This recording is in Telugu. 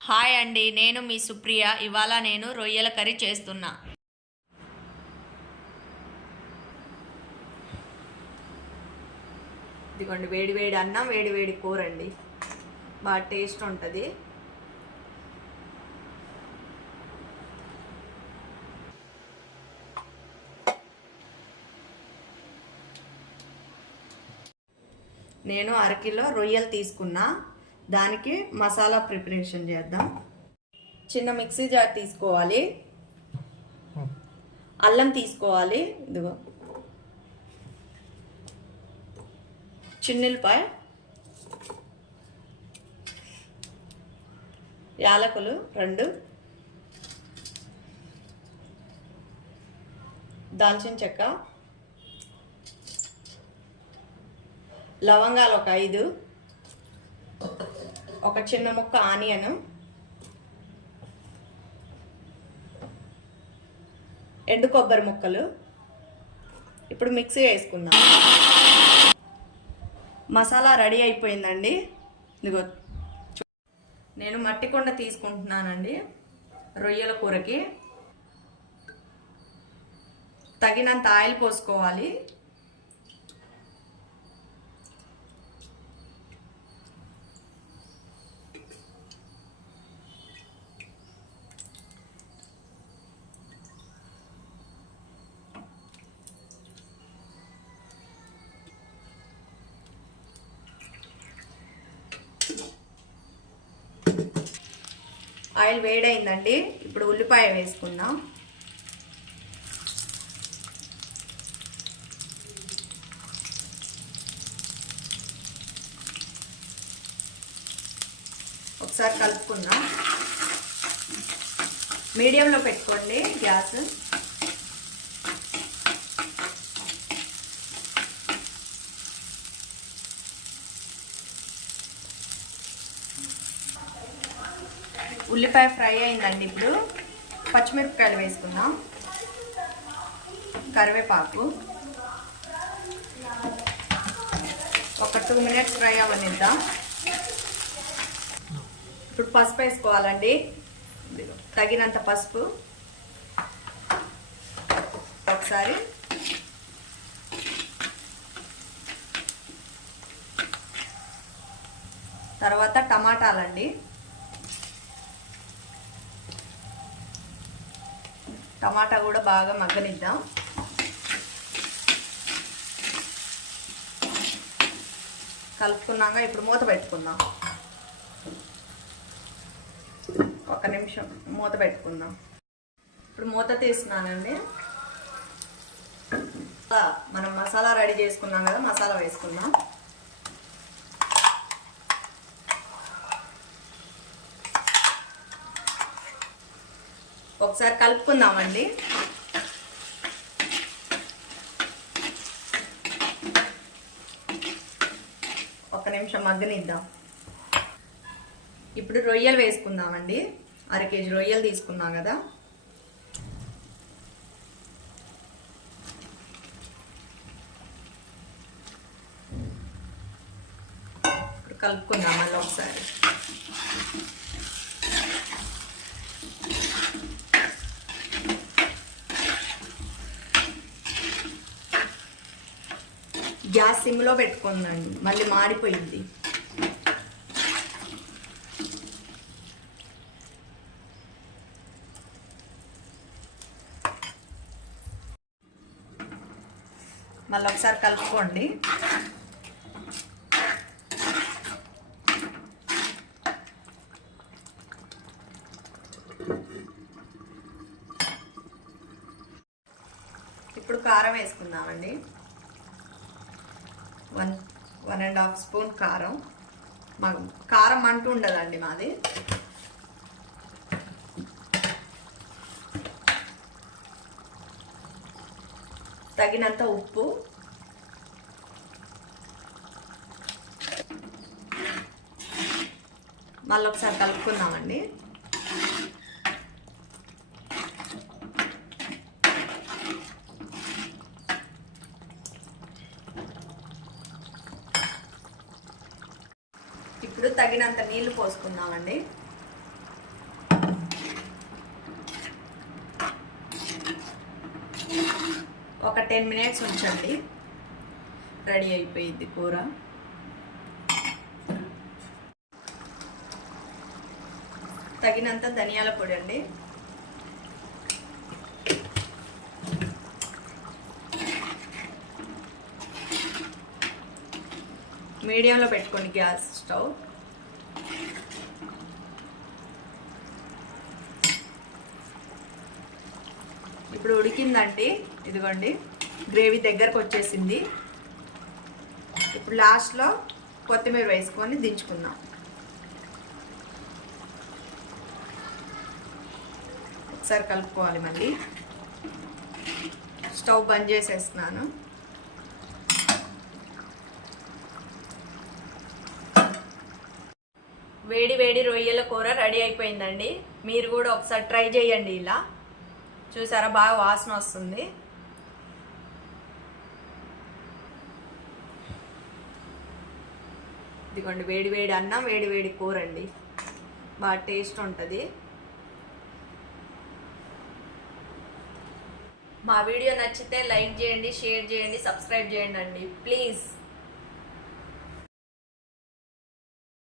హాయ్ అండి, నేను మీ సుప్రియ. ఇవాళ నేను రొయ్యల కర్రీ చేస్తున్నా. ఇదిగోండి, వేడి వేడి అన్నం, వేడి వేడి కూర అండి. బాగా టేస్ట్ ఉంటుంది. నేను అరకిలో రొయ్యలు తీసుకున్నా. దానికి మసాలా ప్రిపరేషన్ చేద్దాం. చిన్న మిక్సీ జార్ తీసుకోవాలి. అల్లం తీసుకోవాలి. ఇదిగో చిన్నులపాయ, యాలకులు 2, దాల్చిన చెక్క, లవంగాలు 5, ఒక చిన్న ముక్క ఆనియన్, ఎండు కొబ్బరి ముక్కలు. ఇప్పుడు మిక్సీ వేసుకుందాం. మసాలా రెడీ అయిపోయిందండి. ఇదిగో నేను మట్టి కుండ తీసుకుంటున్నానండి. రొయ్యల కూరకి తగినంత ఆయిల్ పోసుకోవాలి. ఆయిల్ వేడైందండి. ఇప్పుడు ఉల్లిపాయ వేసుకుందాం. ఒకసారి కలుపుకుందాం. మీడియంలో పెట్టుకోండి గ్యాస్. ఉల్లిపాయ ఫ్రై అయిందండి. ఇప్పుడు పచ్చిమిరపకాయలు వేసుకుందాం. కరివేపాకు ఒక 2 మినిట్స్ ఫ్రై అవ్వనిద్దాం. ఇప్పుడు పసుపు వేసుకోవాలండి. తగినంత పసుపు. ఒకసారి తర్వాత టమాటాలండి. టమాటా కూడా బాగా మగ్గనిద్దాం. కలుపుకున్నాక ఇప్పుడు మూత పెట్టుకుందాం. 1 నిమిషం మూత పెట్టుకుందాం. ఇప్పుడు మూత తీస్తున్నానండి. మనం మసాలా రెడీ చేసుకున్నాం కదా, మసాలా వేసుకుందాం. ఒకసారి కలుపుకుందామండి. ఒక నిమిషం మగ్గనిద్దాం. ఇప్పుడు రొయ్యలు వేసుకుందామండి. 1/2 కేజీ రొయ్యలు తీసుకున్నాం కదా. ఇప్పుడు కలుపుకుందాం మళ్ళీ ఒకసారి. గ్యాస్ సిమ్లో పెట్టుకుందండి, మళ్ళీ మాడిపోయింది. మళ్ళీ ఒకసారి కలుపుకోండి. ఇప్పుడు కారం వేసుకుందామండి. 1.5 స్పూన్ కారం. కారం అంటూ ఉండదండి మాది. తగినంత ఉప్పు. మళ్ళీ ఒకసారి కలుపుకుందామండి. ఇప్పుడు తగినంత నీళ్లు పోసుకుందామండి. ఒక 10 మినిట్స్ ఉంచండి, రెడీ అయిపోయింది కూర. తగినంత ధనియాల పొడి అండి. మీడియంలో పెట్టుకోండి గ్యాస్ స్టవ్. ఇప్పుడు ఉడికిందండి, ఇదిగోండి గ్రేవీ దగ్గరకు వచ్చేసింది. ఇప్పుడు లాస్ట్లో కొత్తిమీర వేసుకొని దించుకుందాం. ఒకసారి కలుపుకోవాలి. మళ్ళీ స్టవ్ బంద్ చేసేస్తున్నాను. వేడి వేడి రొయ్యల కూర రెడీ అయిపోయిందండి. మీరు కూడా ఒకసారి ట్రై చేయండి. ఇలా చూసారా, బాగా వాసన వస్తుంది. ఇదిగోండి వేడి వేడి అన్నం, వేడి వేడి కూర అండి, బాగా టేస్ట్ ఉంటుంది. మా వీడియో నచ్చితే లైక్ చేయండి, షేర్ చేయండి, సబ్స్క్రైబ్ చేయండి అండి ప్లీజ్.